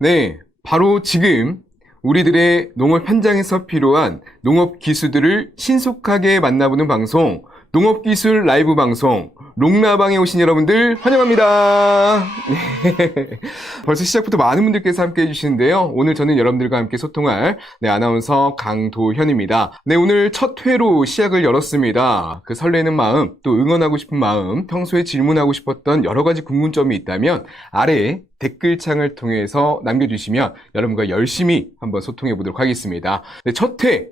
네, 바로 지금 우리들의 농업 현장에서 필요한 농업 기술들을 신속하게 만나보는 방송, 농업기술 라이브 방송, 롱라방에 오신 여러분들 환영합니다. 네. 벌써 시작부터 많은 분들께서 함께 해주시는데요. 오늘 저는 여러분들과 함께 소통할 아나운서 강도현입니다. 네, 오늘 첫 회로 시작을 열었습니다. 그 설레는 마음, 또 응원하고 싶은 마음, 평소에 질문하고 싶었던 여러 가지 궁금점이 있다면 아래에 댓글창을 통해서 남겨주시면 여러분과 열심히 한번 소통해 보도록 하겠습니다. 네, 첫 회,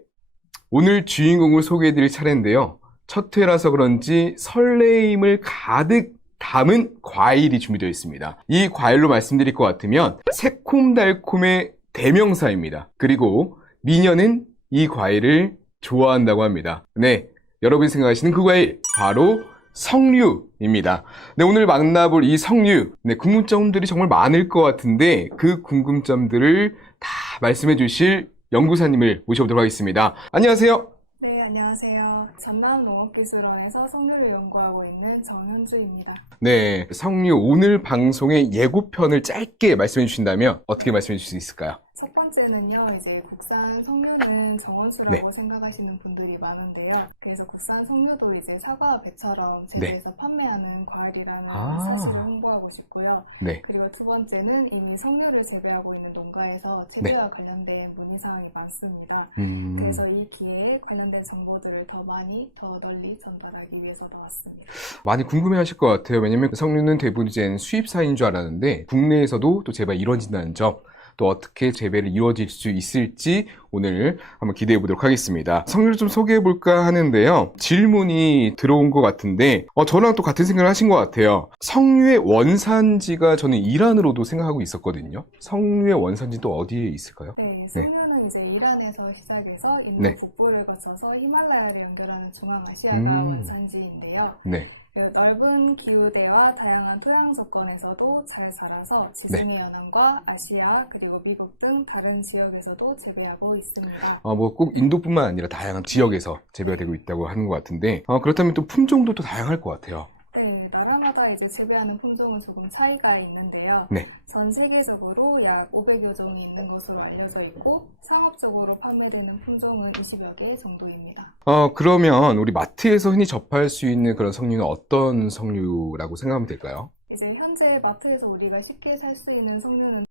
오늘 주인공을 소개해드릴 차례인데요. 첫 회라서 그런지 설레임을 가득 담은 과일이 준비되어 있습니다. 이 과일로 말씀드릴 것 같으면 새콤달콤의 대명사입니다. 그리고 미녀는 이 과일을 좋아한다고 합니다. 네, 여러분이 생각하시는 그 과일, 바로 석류입니다. 네, 오늘 만나볼 이 석류, 네, 궁금점들이 정말 많을 것 같은데 그 궁금점들을 다 말씀해 주실 연구사님을 모셔보도록 하겠습니다. 안녕하세요. 네, 안녕하세요. 전남농업기술원에서 석류를 연구하고 있는 정현주입니다. 네, 석류 오늘 방송의 예고편을 짧게 말씀해 주신다면 어떻게 말씀해 주실 수 있을까요? 첫 번째는요, 이제 국산 석류는 정원수라고 생각하시는 분들이 많은데요. 그래서 국산 석류도 이제 사과와 배처럼 재배해서 판매하는 과일이라는 사실을 홍보하고 싶고요. 네. 그리고 두 번째는 이미 석류를 재배하고 있는 농가에서 재배와 관련된 문의사항이 많습니다. 그래서 이 기회에 관련된 정보들을 더 많이, 더 널리 전달하기 위해서 나왔습니다. 많이 궁금해하실 것 같아요. 왜냐면 석류는 대부분 이제 수입사인 줄 알았는데 국내에서도 또 재배가 이루어진다는 점, 또 어떻게 재배를 이루어질 수 있을지 오늘 한번 기대해 보도록 하겠습니다. 석류를 좀 소개해 볼까 하는데요. 질문이 들어온 것 같은데 저랑 또 같은 생각을 하신 것 같아요. 석류의 원산지가 저는 이란으로도 생각하고 있었거든요. 석류의 원산지 또 어디에 있을까요? 네, 석류는 이제 이란에서 시작해서 인도 북부를 거쳐서 히말라야를 연결하는 중앙아시아가 원산지인데요. 네. 넓은 기후대와 다양한 토양 조건에서도 잘 자라서 지중해 연안과 아시아 그리고 미국 등 다른 지역에서도 재배하고 있습니다. 뭐 꼭 인도뿐만 아니라 다양한 지역에서 재배가 되고 있다고 하는 것 같은데 그렇다면 또 품종도 또 다양할 것 같아요. 네, 나라마다 이제 재배하는 품종은 조금 차이가 있는데요. 네. 전 세계적으로 약 500여 종이 있는 것으로 알려져 있고 상업적으로 판매되는 품종은 20여 개 정도입니다. 그러면 우리 마트에서 흔히 접할 수 있는 그런 석류는 어떤 석류라고 생각하면 될까요? 이제 현재 마트에서 우리가 쉽게 살 수 있는 석류는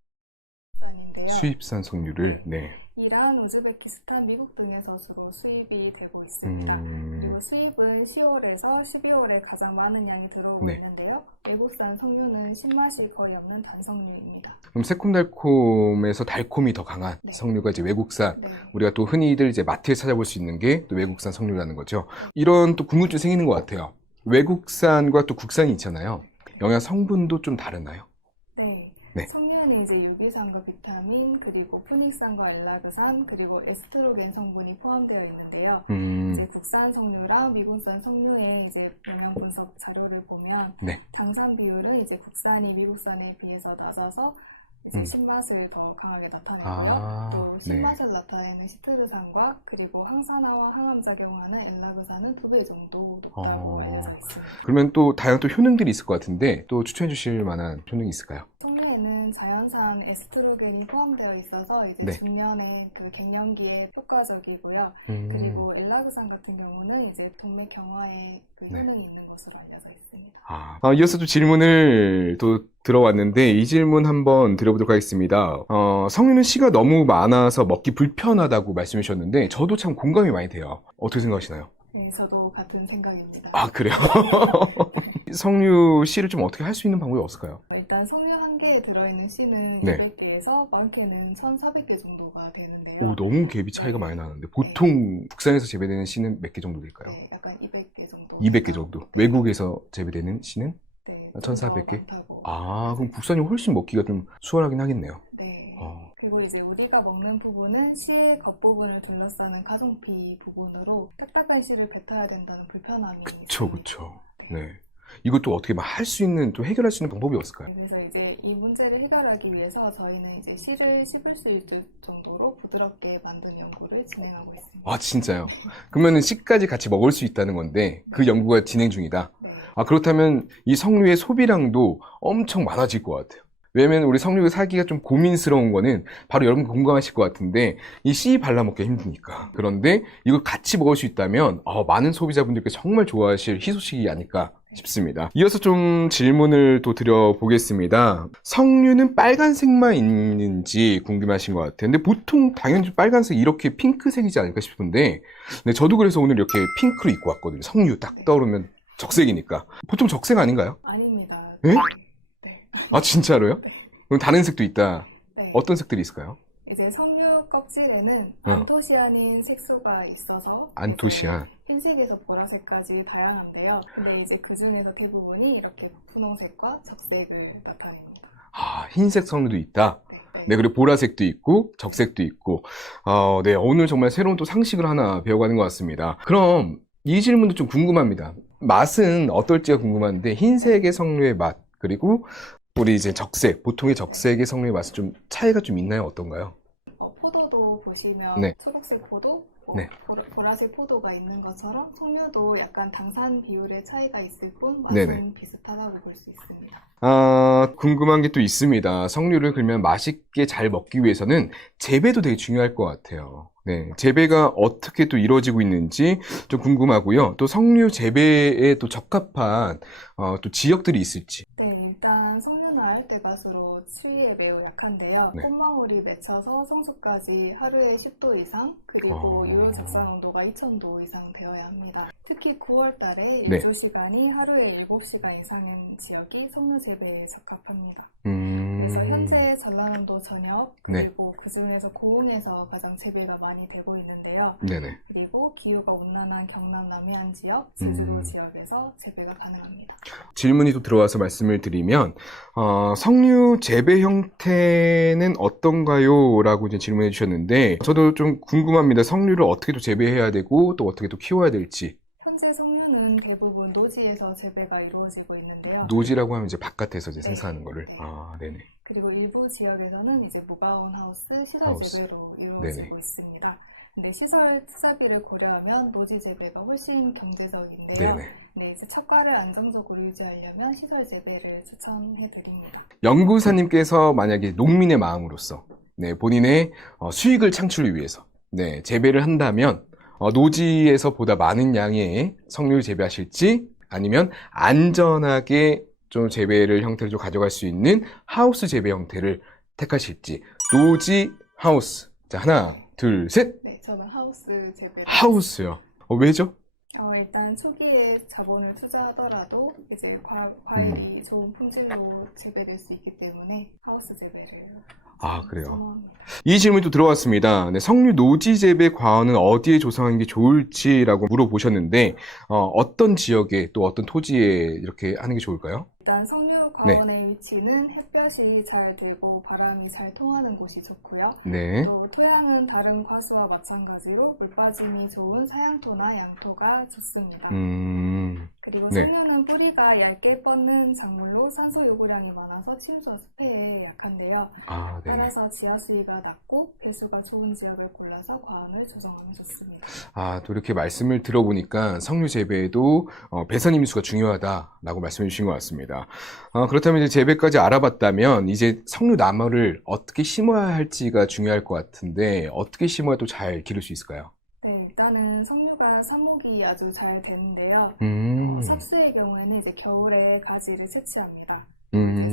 수입산인데요. 수입산 석류를, 네. 이란, 우즈베키스탄, 미국 등에서 주로 수입이 되고 있습니다. 그리고 수입은 10월에서 12월에 가장 많은 양이 들어오고 있는데요. 외국산 석류는 신맛이 거의 없는 단석류입니다. 그럼 새콤달콤에서 달콤이 더 강한 석류가 이제 외국산, 우리가 또 흔히들 이제 마트에 찾아볼 수 있는 게 또 외국산 석류라는 거죠. 이런 또 궁금증이 생기는 것 같아요. 외국산과 또 국산이 있잖아요. 영양 성분도 좀 다르나요? 네. 석류에는 이제 유기산과 비타민, 그리고 표닉산과 엘라그산, 그리고 에스트로겐 성분이 포함되어 있는데요. 이제 국산 석류랑 미국산 석류의 이제 영양 분석 자료를 보면 당산 비율은 이제 국산이 미국산에 비해서 낮아서 이제 신맛을 더 강하게 나타내고요. 또 신맛을 나타내는 시트르산과 그리고 항산화와 항암작용하는 엘라그산은 2배 정도 높다고 알려져 있습니다. 그러면 또 다양한 또 효능들이 있을 것 같은데 또 추천해 주실 만한 효능이 있을까요? 석류에는 자연산 에스트로겐이 포함되어 있어서 이제 중년의 그 갱년기에 효과적이고요. 그리고 엘라그산 같은 경우는 이제 동맥 경화에 그 효능이 있는 것으로 알려져 있습니다. 이어서 또 질문을 또 들어왔는데 이 질문 한번 드려보도록 하겠습니다. 석류는 씨가 너무 많아서 먹기 불편하다고 말씀해 주셨는데 저도 참 공감이 많이 돼요. 어떻게 생각하시나요? 네, 저도 같은 생각입니다. 그래요? 석류 씨를 좀 어떻게 할 수 있는 방법이 없을까요? 일단 석류 한 개에 들어있는 씨는 200개에서 많게는 1,400개 정도가 되는데요. 너무 갭이 차이가 많이 나는데 보통 국산에서 재배되는 씨는 몇 개 정도 될까요? 네, 약간 200개 정도. 200개 정도. 외국에서 재배되는 씨는? 1,400개? 그럼 국산이 훨씬 먹기가 좀 수월하긴 하겠네요. 네. 그리고 이제 우리가 먹는 부분은 씨의 겉부분을 둘러싸는 가성피 부분으로 딱딱한 씨를 뱉어야 된다는 불편함이 있습니다. 그쵸. 네. 이것도 어떻게 할 수 있는, 또 해결할 수 있는 방법이 없을까요? 그래서 이제 이 문제를 해결하기 위해서 저희는 이제 씨를 씹을 수 있을 정도로 부드럽게 만든 연구를 진행하고 있습니다. 진짜요? 그러면 씨까지 같이 먹을 수 있다는 건데 그 연구가 진행 중이다. 그렇다면 이 석류의 소비량도 엄청 많아질 것 같아요. 왜냐면 우리 석류가 사기가 좀 고민스러운 거는 바로 여러분 공감하실 것 같은데 이 씨 발라먹기가 힘드니까. 그런데 이걸 같이 먹을 수 있다면 많은 소비자분들께 정말 좋아하실 희소식이 아닐까 싶습니다. 이어서 좀 질문을 또 드려보겠습니다. 석류는 빨간색만 있는지 궁금하신 것 같아요. 근데 보통 당연히 빨간색 이렇게 핑크색이지 않을까 싶은데 네, 저도 그래서 오늘 이렇게 핑크로 입고 왔거든요. 석류 딱 떠오르면 적색이니까. 보통 적색 아닌가요? 아닙니다. 네? 네. 아 진짜로요? 네. 그럼 다른 색도 있다. 네. 어떤 색들이 있을까요? 이제 석류 껍질에는 안토시아닌 색소가 있어서 안토시안. 흰색에서 보라색까지 다양한데요. 근데 이제 그 중에서 대부분이 이렇게 분홍색과 적색을 나타냅니다. 아, 흰색 석류도 있다. 네. 네, 그리고 보라색도 있고 적색도 있고. 네, 오늘 정말 새로운 또 상식을 하나 배워가는 것 같습니다. 그럼 이 질문도 좀 궁금합니다. 맛은 어떨지가 궁금한데 흰색의 석류의 맛 그리고 우리 이제 적색, 보통의 적색의 석류의 맛은 좀 차이가 좀 있나요? 어떤가요? 포도도 보시면 네. 초록색 포도, 네. 보라색 포도가 있는 것처럼 석류도 약간 당산 비율의 차이가 있을 뿐 네네. 맛은 비슷하다고 볼 수 있습니다. 궁금한 게 또 있습니다. 석류를 그러면 맛있게 잘 먹기 위해서는 재배도 되게 중요할 것 같아요. 네, 재배가 어떻게 또 이루어지고 있는지 좀 궁금하고요. 또 석류 재배에 또 적합한 또 지역들이 있을지. 네, 일단 석류는 알뜰가스로 추위에 매우 약한데요. 네. 콧망울이 맺혀서 성수까지 하루에 10도 이상, 그리고 유효 적산 온도가 2000도 이상 되어야 합니다. 특히 9월 달에 네. 일조 시간이 하루에 7시간 이상인 지역이 석류 재배에 적합합니다. 음. 그래서 현재 전라남도 전역, 네. 그리고 그 중에서 고흥에서 가장 재배가 많이 되고 있는데요. 네네. 그리고 기후가 온난한 경남 남해안 지역, 제주도 지역에서 재배가 가능합니다. 질문이 또 들어와서 말씀을 드리면, 석류 재배 형태는 어떤가요? 라고 이제 질문해 주셨는데, 저도 좀 궁금합니다. 석류를 어떻게 또 재배해야 되고, 또 어떻게 또 키워야 될지. 현재 석류는 대부분 노지에서 재배가 이루어지고 있는데요. 노지라고 하면 이제 바깥에서 이제 네. 생산하는 거를. 네. 네네. 그리고 일부 지역에서는 이제 무가온 하우스 시설 하우스. 재배로 이루어지고 네네. 있습니다. 근데 시설 투자비를 고려하면 노지 재배가 훨씬 경제적인데요. 네네. 네, 이제 척가를 안정적으로 유지하려면 시설 재배를 추천해 드립니다. 연구사님께서 만약에 농민의 마음으로서, 네, 본인의 수익을 창출을 위해서, 네, 재배를 한다면, 노지에서 보다 많은 양의 석류를 재배하실지, 아니면 안전하게 좀 재배를 형태를 좀 가져갈 수 있는 하우스 재배 형태를 택하실지. 노지, 하우스. 자, 하나, 둘, 셋. 네, 저는 하우스 재배를 하우스요. 왜죠? 일단 초기에 자본을 투자하더라도 이제 과일이 좋은 품질로 재배될 수 있기 때문에 하우스 재배를 그래요. 선호합니다. 이 질문이 또 들어왔습니다. 네, 석류 노지 재배 과원은 어디에 조성하는 게 좋을지라고 물어보셨는데, 어떤 지역에 또 어떤 토지에 이렇게 하는 게 좋을까요? 일단 석류 과원의 위치는 햇볕이 잘 들고 바람이 잘 통하는 곳이 좋고요. 네. 또 토양은 다른 과수와 마찬가지로 물 빠짐이 좋은 사양토나 양토가 좋습니다. 그리고 네. 석류는 뿌리가 얇게 뻗는 작물로 산소 요구량이 많아서 침수와 습해에 약한데요. 네네. 따라서 지하 수위가 낮고 배수가 좋은 지역을 골라서 과원을 조성하면 좋습니다. 또 이렇게 말씀을 들어보니까 석류 재배에도 배선 임수가 중요하다라고 말씀해 주신 것 같습니다. 그렇다면 이제 재배까지 알아봤다면 이제 석류 나무를 어떻게 심어야 할지가 중요할 것 같은데 어떻게 심어야 또 잘 기를 수 있을까요? 네, 일단은 석류가 삽목이 아주 잘 되는데요. 삽수의 경우에는 이제 겨울에 가지를 채취합니다.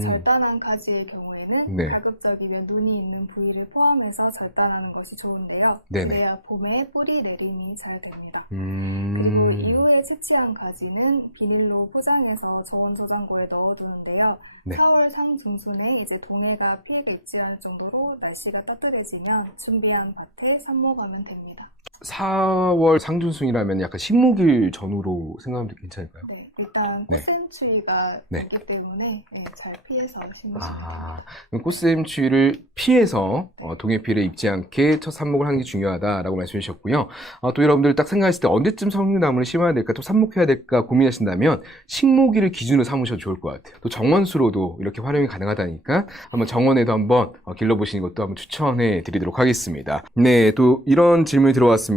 절단한 가지의 경우에는 네. 가급적이면 눈이 있는 부위를 포함해서 절단하는 것이 좋은데요. 네네. 그래야 봄에 뿌리 내림이 잘 됩니다. 음. 그리고 이후에 채취한 가지는 비닐로 포장해서 저온 저장고에 넣어두는데요. 네. 4월 상중순에 이제 동해가 피해가 있지 않을 정도로 날씨가 따뜻해지면 준비한 밭에 삽목하면 됩니다. 4월 상준순이라면 약간 식목일 전후로 생각하면 괜찮을까요? 네, 일단 네. 꽃샘추위가 네. 있기 때문에 잘 피해서 심으시면 됩니다. 그럼 꽃샘 추위를 피해서 동해 피해를 입지 않게 첫 삽목을 하는 게 중요하다라고 말씀해 주셨고요. 또 여러분들 딱 생각했을 때 언제쯤 석류나무를 심어야 될까, 또 삽목해야 될까 고민하신다면 식목일을 기준으로 삼으셔도 좋을 것 같아요. 또 정원수로도 이렇게 활용이 가능하다니까 한번 정원에도 한번 길러보시는 것도 한번 추천해 드리도록 하겠습니다. 네, 또 이런 질문이 들어왔습니다.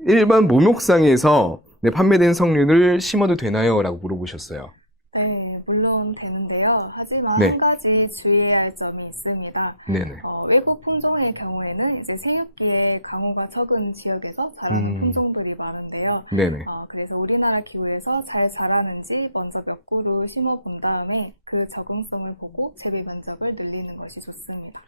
일반 목욕상에서 판매된 석류를 심어도 되나요? 라고 물어보셨어요. 네, 물론 되는데요. 하지만 네. 한 가지 주의해야 할 점이 있습니다. 네네. 외국 품종의 경우에는 이제 생육기에 강우가 적은 지역에서 자라는 품종들이 많은데요. 네네. 그래서 우리나라 기후에서 잘 자라는지 먼저 몇 그루 심어 본 다음에 그 적응성을 보고 재배 면적을 늘리는 것이 좋습니다.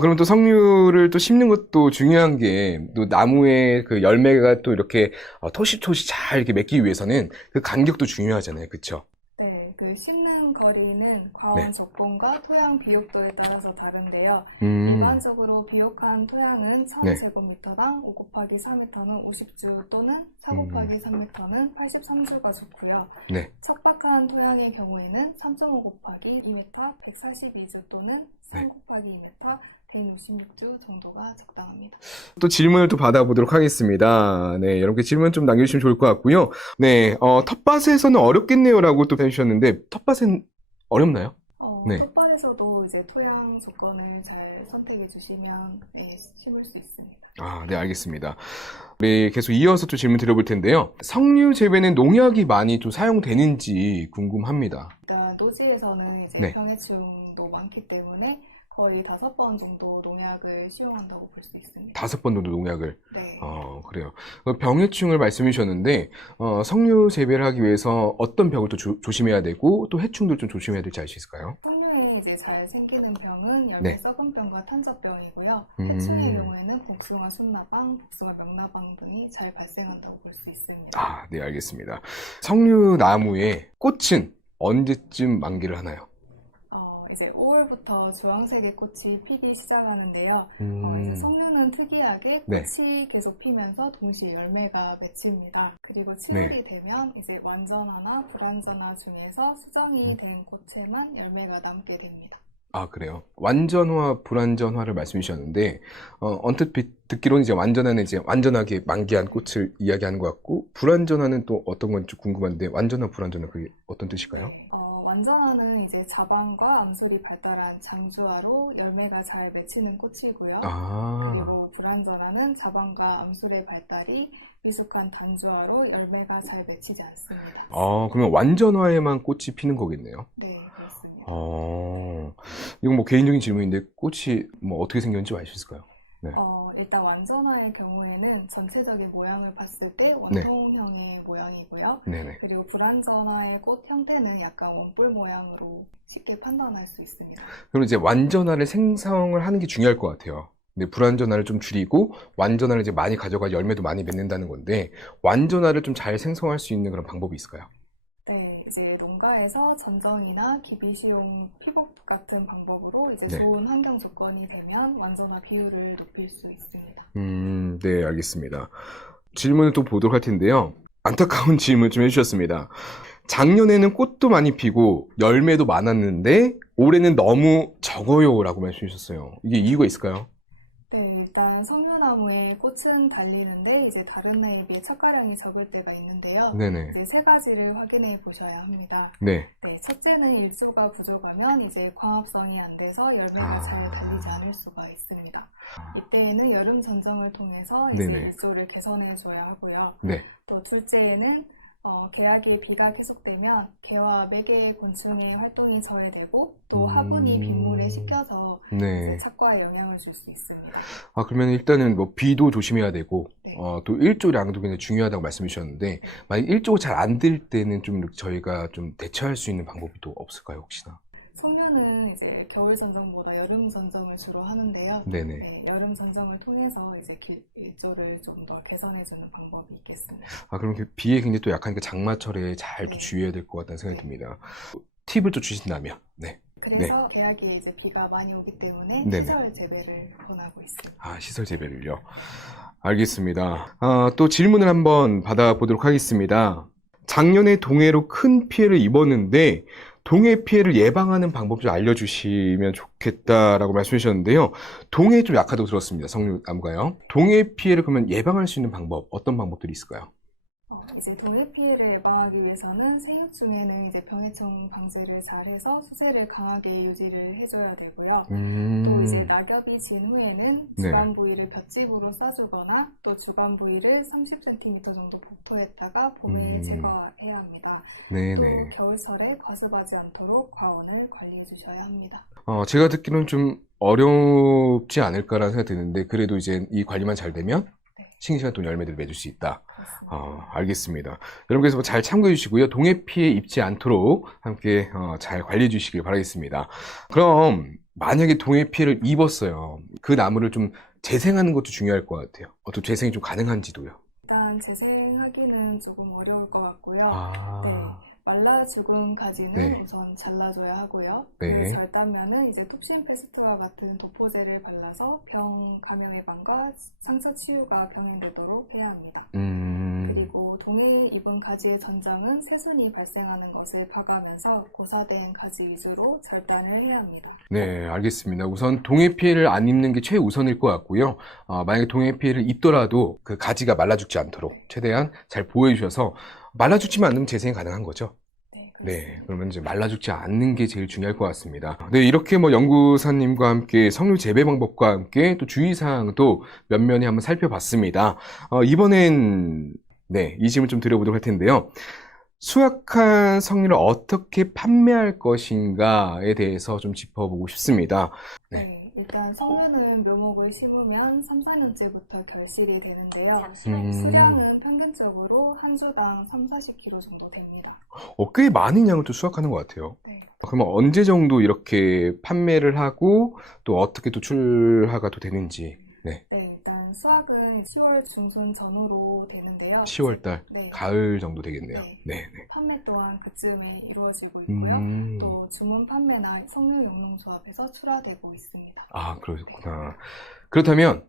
그럼 또 석류를 또 심는 것도 중요한 게, 또 나무의 그 열매가 또 이렇게 토시토시 잘 이렇게 맺기 위해서는 그 간격도 중요하잖아요. 그쵸? 네, 그 심는 거리는 과원 네. 조건과 토양 비옥도에 따라서 다른데요. 음, 일반적으로 비옥한 토양은 네. 1000제곱미터당 5 곱하기 4m는 50주 또는 4 곱하기 3m는 83주가 좋고요. 네. 척박한 토양의 경우에는 3.5 곱하기 2m 142주 또는 3 네. 곱하기 2m 166주 정도가 적당합니다. 또 질문을 또 받아보도록 하겠습니다. 네, 여러분께 질문 좀 남겨주시면 좋을 것 같고요. 네, 텃밭에서는 어렵겠네요라고 또 해주셨는데, 텃밭은 어렵나요? 네. 텃밭에서도 이제 토양 조건을 잘 선택해 주시면 심을 수 있습니다. 네, 알겠습니다. 우리 계속 이어서 또 질문 드려볼 텐데요. 석류 재배는 농약이 많이 좀 사용되는지 궁금합니다. 일단 노지에서는 이제 네. 병해충도 많기 때문에 거의 5번 정도 농약을 시용한다고 볼 수 있습니다. 5번 정도 농약을. 네. 그래요. 병해충을 말씀해 주셨는데, 석류 재배를 하기 위해서 어떤 병을 또 조심해야 되고, 또 해충들 좀 조심해야 될지 알 수 있을까요? 석류에 이제 잘 생기는 병은 열매 네. 썩은 병과 탄저병이고요. 해충의 경우에는 복숭아 순나방, 복숭아 명나방 등이 잘 발생한다고 볼 수 있습니다. 네, 알겠습니다. 석류나무의 꽃은 언제쯤 만개를 하나요? 이제 5월부터 주황색의 꽃이 피기 시작하는데요. 이제 음, 석류는 특이하게 네. 꽃이 계속 피면서 동시에 열매가 맺힙니다. 그리고 7월이 되면 이제 완전화나 불완전화 중에서 수정이 된 꽃에만 열매가 남게 됩니다. 그래요. 완전화, 불완전화를 말씀해 주셨는데, 언뜻 듣기로는 이제 완전화는 이제 완전하게 만개한 꽃을 이야기하는 것 같고, 불완전화는 또 어떤 건지 궁금한데, 완전화, 불완전화 그게 어떤 뜻일까요? 네. 완전화는 이제 자방과 암술이 발달한 장주화로 열매가 잘 맺히는 꽃이고요. 그리고 불완전화는 자방과 암술의 발달이 미숙한 단주화로 열매가 잘 맺히지 않습니다. 그러면 완전화에만 꽃이 피는 거겠네요. 네, 그렇습니다. 이건 뭐 개인적인 질문인데, 꽃이 뭐 어떻게 생겼는지 알 수 있을까요? 네. 일단 완전화의 경우에는 전체적인 모양을 봤을 때 원통형의 모양이고요. 네네. 그리고 불완전화의 꽃 형태는 약간 원뿔 모양으로 쉽게 판단할 수 있습니다. 그럼 이제 완전화를 생성을 하는 게 중요할 것 같아요. 근데 불완전화를 좀 줄이고 완전화를 이제 많이 가져가 열매도 많이 맺는다는 건데, 완전화를 좀 잘 생성할 수 있는 그런 방법이 있을까요? 네, 이제 농가에서 전정이나 기비시용 피복 같은 방법으로 이제 네. 좋은 환경 조건이 되면 완전화 비율을 높일 수 있습니다. 네, 알겠습니다. 질문을 또 보도록 할 텐데요. 안타까운 질문 좀 해주셨습니다. 작년에는 꽃도 많이 피고 열매도 많았는데 올해는 너무 적어요라고 말씀해 주셨어요. 이게 이유가 있을까요? 네, 일단 석류나무의 꽃은 달리는데 이제 다른 해에 비해 착과량이 적을 때가 있는데요. 네네. 이제 3가지를 확인해 보셔야 합니다. 네. 네, 첫째는 일조가 부족하면 이제 광합성이 안 돼서 열매가 잘 달리지 않을 수가 있습니다. 이때에는 여름 전정을 통해서 이제 네네. 일조를 개선해 줘야 하고요. 네. 또 둘째에는 개화기에 비가 계속되면 개와 매개의 곤충의 활동이 저해되고 또 화분이 빗물에 식혀서 네. 이제 착과에 영향을 줄 수 있습니다. 그러면 일단은 뭐 비도 조심해야 되고, 네. 또 일조량도 굉장히 중요하다고 말씀해 주셨는데, 만약 일조가 잘 안 될 때는 좀 이렇게 저희가 좀 대처할 수 있는 방법이 또 없을까요, 혹시나? 석류는 이제 겨울 전정보다 여름 전정을 주로 하는데요. 네네. 네, 여름 전정을 통해서 이제 일조를 좀 더 개선해주는 방법이 있겠습니다. 그럼 비에 굉장히 또 약하니까 장마철에 잘 또 네. 주의해야 될 것 같다는 생각이 네. 듭니다. 팁을 또 주신다면, 네. 그래서 개화기에 이제 비가 많이 오기 때문에 네네. 시설 재배를 권하고 있습니다. 시설 재배를요. 알겠습니다. 또 질문을 한번 받아보도록 하겠습니다. 작년에 동해로 큰 피해를 입었는데 동해 피해를 예방하는 방법 좀 알려주시면 좋겠다라고 말씀해 주셨는데요. 동해 좀 약하다고 들었습니다. 석류나무가요. 동해 피해를 그러면 예방할 수 있는 방법, 어떤 방법들이 있을까요? 이제 동해 피해를 예방하기 위해서는 생육 중에는 이제 병해충 방제를 잘해서 수세를 강하게 유지를 해줘야 되고요. 또 이제 낙엽이 진 후에는 네. 주간 부위를 볏짚으로 싸주거나 또 주간 부위를 30cm 정도 복토했다가 봄에 제거해야 합니다. 네네. 또 겨울철에 과습하지 않도록 과온을 관리해 주셔야 합니다. 제가 듣기로는 좀 어렵지 않을까라는 생각이 드는데, 그래도 이제 이 관리만 잘 되면 싱싱한 돈 열매들을 맺을 수 있다. 알겠습니다. 여러분께서 뭐 잘 참고해 주시고요. 동해 피해 입지 않도록 함께 잘 관리해 주시길 바라겠습니다. 그럼 만약에 동해 피해를 입었어요. 그 나무를 좀 재생하는 것도 중요할 것 같아요. 또 재생이 좀 가능한지도요. 일단 재생하기는 조금 어려울 것 같고요. 아, 말라 죽은 가지는 네. 우선 잘라줘야 하고요. 네. 잘 따면은 이제 톱신 페스트와 같은 도포제를 발라서 병 감염 예방과 상처 치유가 병행되도록 해야 합니다. 그리고 동해 입은 가지의 전장은 새순이 발생하는 것을 봐가면서 고사된 가지 위주로 절단을 해야 합니다. 네, 알겠습니다. 우선 동해 피해를 안 입는 게 최우선일 것 같고요. 만약에 동해 피해를 입더라도 그 가지가 말라 죽지 않도록 최대한 잘 보호해 주셔서, 말라 죽지만 않으면 재생이 가능한 거죠. 네, 그러면 이제 말라 죽지 않는 게 제일 중요할 것 같습니다. 네, 이렇게 뭐 연구사님과 함께 석류 재배 방법과 함께 또 주의사항도 면면히 한번 살펴봤습니다. 이번엔 이 질문 좀 드려보도록 할 텐데요. 수확한 석류를 어떻게 판매할 것인가에 대해서 좀 짚어보고 싶습니다. 일단 석류는 묘목을 심으면 3, 4년째부터 결실이 되는데요. 잠시만요. 수량은 평균적으로 한 주당 3, 40kg 정도 됩니다. 꽤 많은 양을 또 수확하는 것 같아요. 네. 그러면 언제 정도 이렇게 판매를 하고 또 어떻게 또 출하가 또 되는지. 일단 수확은 10월 중순 전후로 되는데요. 10월달, 네. 가을 정도 되겠네요. 네. 판매 또한 그쯤에 이루어지고 있고요. 또 주문 판매나 석류 영농조합에서 출하되고 있습니다. 그렇구나. 그렇다면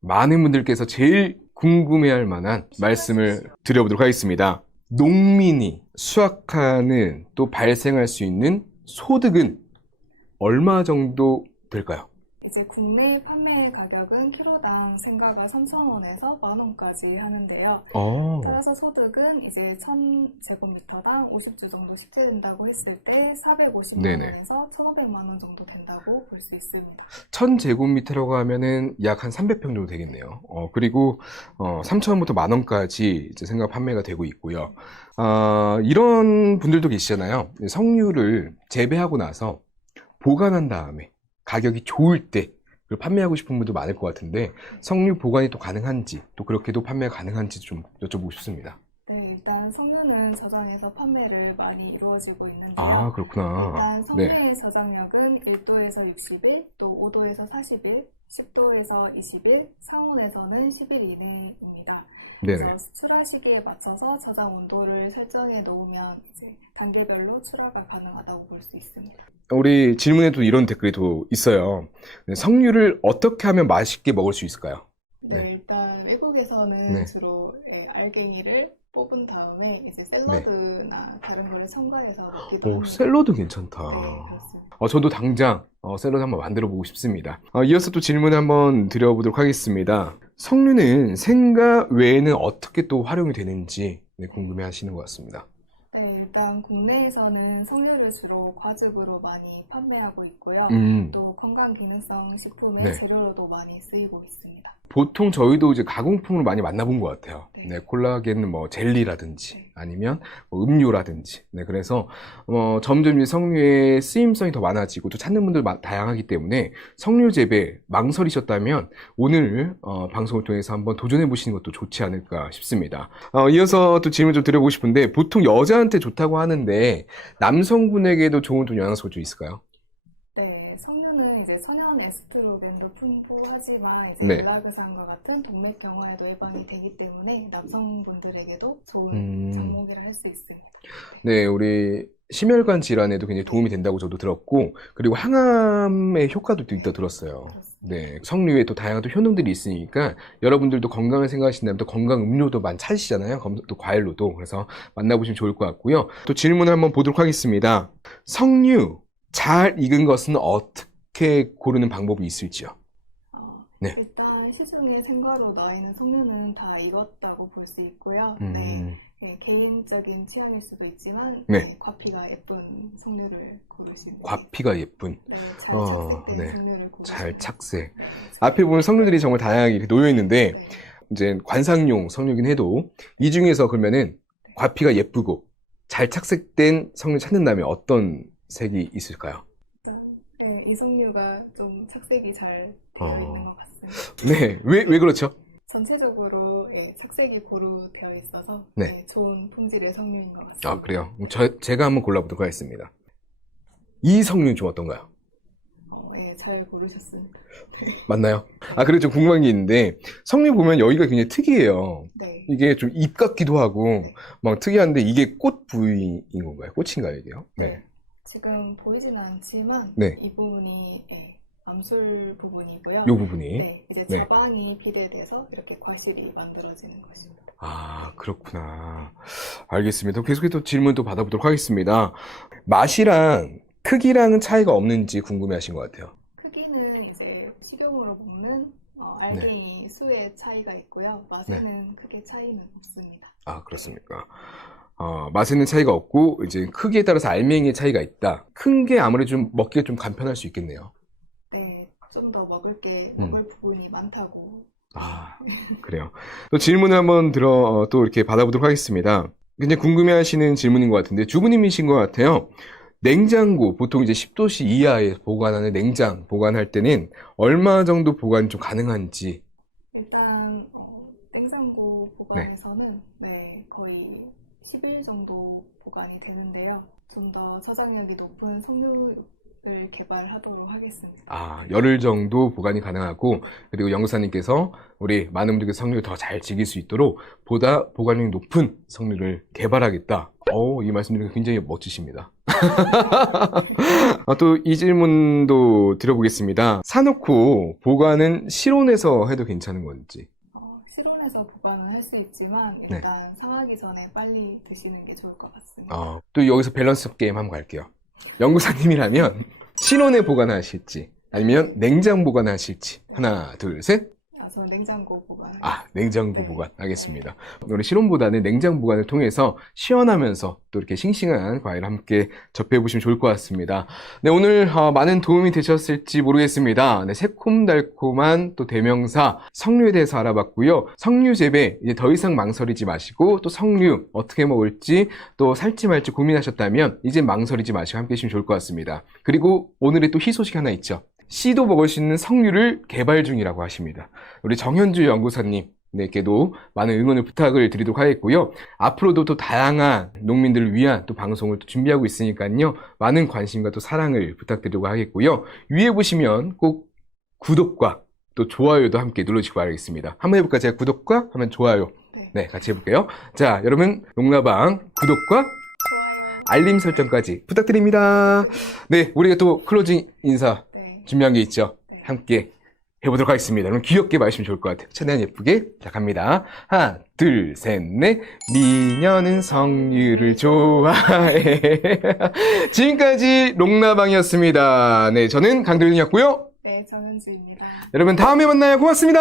많은 분들께서 제일 궁금해할 만한 말씀을 드려보도록 하겠습니다. 농민이 수확하는 또 발생할 수 있는 소득은 얼마 정도 될까요? 이제 국내 판매 가격은 키로당 생가가 3,000원에서 10,000원까지 하는데요. 따라서 소득은 이제 1,000제곱미터당 50주 정도 식재된다고 했을 때 450만 원에서 1,500만 원 정도 된다고 볼 수 있습니다. 1,000제곱미터라고 하면은 약 한 300평 정도 되겠네요. 그리고 3,000원부터 10,000원까지 이제 생가 판매가 되고 있고요. 이런 분들도 계시잖아요. 석류를 재배하고 나서 보관한 다음에 가격이 좋을 때 그걸 판매하고 싶은 분도 많을 것 같은데, 석류 보관이 또 가능한지, 또 그렇게도 판매가 가능한지 좀 여쭤보고 싶습니다. 네, 일단 석류는 저장해서 판매를 많이 이루어지고 있는데요. 그렇구나. 일단 석류의 저장력은 1도에서 60일, 또 5도에서 40일, 10도에서 20일, 상온에서는 10일 이내입니다. 그래서 출하 시기에 맞춰서 저장 온도를 설정해 놓으면 이제 단계별로 출하가 가능하다고 볼 수 있습니다. 우리 질문에도 이런 댓글이 또 있어요. 석류를 어떻게 하면 맛있게 먹을 수 있을까요? 일단 외국에서는 주로 알갱이를 뽑은 다음에 이제 샐러드나 다른 거를 첨가해서 먹기도 합니다. 샐러드 괜찮다. 그렇습니다. 저도 당장 샐러드 한번 만들어 보고 싶습니다. 이어서 또 질문을 한번 드려보도록 하겠습니다. 석류는 생가 외에는 어떻게 또 활용이 되는지 궁금해 하시는 것 같습니다. 일단 국내에서는 석류를 주로 과즙으로 많이 판매하고 있고요. 또 건강기능성 식품의 재료로도 많이 쓰이고 있습니다. 보통 저희도 이제 가공품으로 많이 만나본 것 같아요. 콜라겐 뭐 젤리라든지 아니면 뭐 음료라든지. 그래서 점점 이제 석류의 쓰임성이 더 많아지고 또 찾는 분들 다양하기 때문에 석류 재배 망설이셨다면 오늘 방송을 통해서 한번 도전해 보시는 것도 좋지 않을까 싶습니다. 이어서 또 질문 좀 드려보고 싶은데, 보통 여자한테 좋다고 하는데 남성분에게도 좋은 또 영양소가 좀 있을까요? 석류는 이제 천연 에스트로겐도 풍부하지만 이제 엘라그산과 같은 동맥 경화에도 예방이 되기 때문에 남성분들에게도 좋은 종목이라 할 수 있습니다. 우리 심혈관 질환에도 굉장히 도움이 된다고 저도 들었고, 그리고 항암의 효과도 또 있다 들었어요. 석류에 또 다양한 또 효능들이 있으니까 여러분들도 건강을 생각하신다면 또 건강 음료도 많이 찾으시잖아요. 또 과일로도. 그래서 만나보시면 좋을 것 같고요. 또 질문을 한번 보도록 하겠습니다. 석류 잘 익은 것은 어떻게 고르는 방법이 있을지요? 일단 시중에 생과로 나와 있는 석류는 다 익었다고 볼 수 있고요. 네, 개인적인 취향일 수도 있지만 네. 과피가 예쁜 석류를 고르시면 과피가 예쁜. 네, 잘 착색된 네. 석류를 고르시면 잘 착색. 네, 앞에 보면 석류들이 정말 다양하게 이렇게 놓여 있는데 네. 이제 관상용 석류긴 해도 이 중에서 그러면은 과피가 예쁘고 잘 착색된 석류 찾는다면 어떤 색이 있을까요? 네, 이 석류가 좀 착색이 잘 되어 있는 것 같습니다. 네, 왜 그렇죠? 전체적으로 착색이 고루 되어 있어서 네. 좋은 품질의 석류인 것 같습니다. 아, 그래요? 제가 한번 골라보도록 하겠습니다. 이 석류는 좀 어떤가요? 잘 고르셨습니다. 맞나요? 아, 그리고 좀 궁금한 게 있는데 석류 보면 여기가 굉장히 특이해요. 네. 이게 좀 잎 같기도 하고 네. 막 특이한데 이게 꽃 부위인 건가요? 꽃인가요, 이게요? 네. 지금 보이지는 않지만 네. 이 부분이 암술 부분이고요. 이 부분이. 네, 이제 네. 저방이 비례돼서 이렇게 과실이 만들어지는 것입니다. 아, 그렇구나. 알겠습니다. 계속해서 또 질문 또 받아보도록 하겠습니다. 맛이랑 크기랑은 차이가 없는지 궁금해하신 것 같아요. 크기는 이제 식용으로 먹는 알갱이 수의 차이가 있고요. 맛에는 크게 차이는 없습니다. 아, 그렇습니까? 맛에는 차이가 없고 이제 크기에 따라서 알맹이의 차이가 있다. 큰 게 아무래도 좀 먹기가 좀 간편할 수 있겠네요. 네, 좀 더 먹을 부분이 많다고. 아, 그래요. 또 질문을 한번 또 이렇게 받아보도록 하겠습니다. 굉장히 궁금해하시는 질문인 것 같은데 주부님이신 것 같아요. 냉장고 보통 이제 10도씨 이하에 보관하는 냉장 보관할 때는 얼마 정도 보관이 좀 가능한지. 일단 냉장고 보관에서는 거의 10일 정도 보관이 되는데요. 좀 더 저장력이 높은 석류를 개발하도록 하겠습니다. 아, 열흘 정도 보관이 가능하고 그리고 연구사님께서 우리 많은 분들께서 석류를 더 잘 즐길 수 있도록 보다 보관력이 높은 석류를 개발하겠다. 이 말씀드리니까 굉장히 멋지십니다. 또 이 질문도 드려보겠습니다. 사놓고 보관은 실온에서 해도 괜찮은 건지. 실온에서 보관은 할 수 있지만 일단 상하기 전에 빨리 드시는 게 좋을 것 같습니다. 또 여기서 밸런스 게임 한번 갈게요. 연구사님이라면 실온에 보관하실지 아니면 냉장 보관하실지. 하나, 둘, 셋. 저는 냉장고 보관. 냉장고 네. 보관. 알겠습니다. 우리 실온보다는 냉장 보관을 통해서 시원하면서 또 이렇게 싱싱한 과일을 함께 접해보시면 좋을 것 같습니다. 네, 오늘 많은 도움이 되셨을지 모르겠습니다. 네, 새콤달콤한 또 대명사 석류에 대해서 알아봤고요. 석류 재배 이제 더 이상 망설이지 마시고 또 석류 어떻게 먹을지 또 살지 말지 고민하셨다면 이제 망설이지 마시고 함께 해주시면 좋을 것 같습니다. 그리고 오늘의 또 희소식 하나 있죠. 씨도 먹을 수 있는 석류를 개발 중이라고 하십니다. 우리 정현주 연구사님께도 많은 응원을 부탁을 드리도록 하겠고요. 앞으로도 또 다양한 농민들을 위한 또 방송을 또 준비하고 있으니까요. 많은 관심과 또 사랑을 부탁드리도록 하겠고요. 위에 보시면 꼭 구독과 또 좋아요도 함께 눌러주시기 바라겠습니다. 한번 해볼까요? 제가 구독과 하면 좋아요. 네, 같이 해볼게요. 자, 여러분 농라방 구독과 좋아요. 알림 설정까지 부탁드립니다. 네, 우리가 또 클로징 인사 준비한 게 있죠. 함께 해보도록 하겠습니다. 그럼 귀엽게 마시면 좋을 것 같아요. 최대한 예쁘게. 자, 갑니다. 하나, 둘, 셋, 넷. 미녀는 석류를 좋아해. 지금까지 롱라방이었습니다. 네, 저는 강도윤이었고요. 네, 정은주입니다. 여러분 다음에 만나요. 고맙습니다.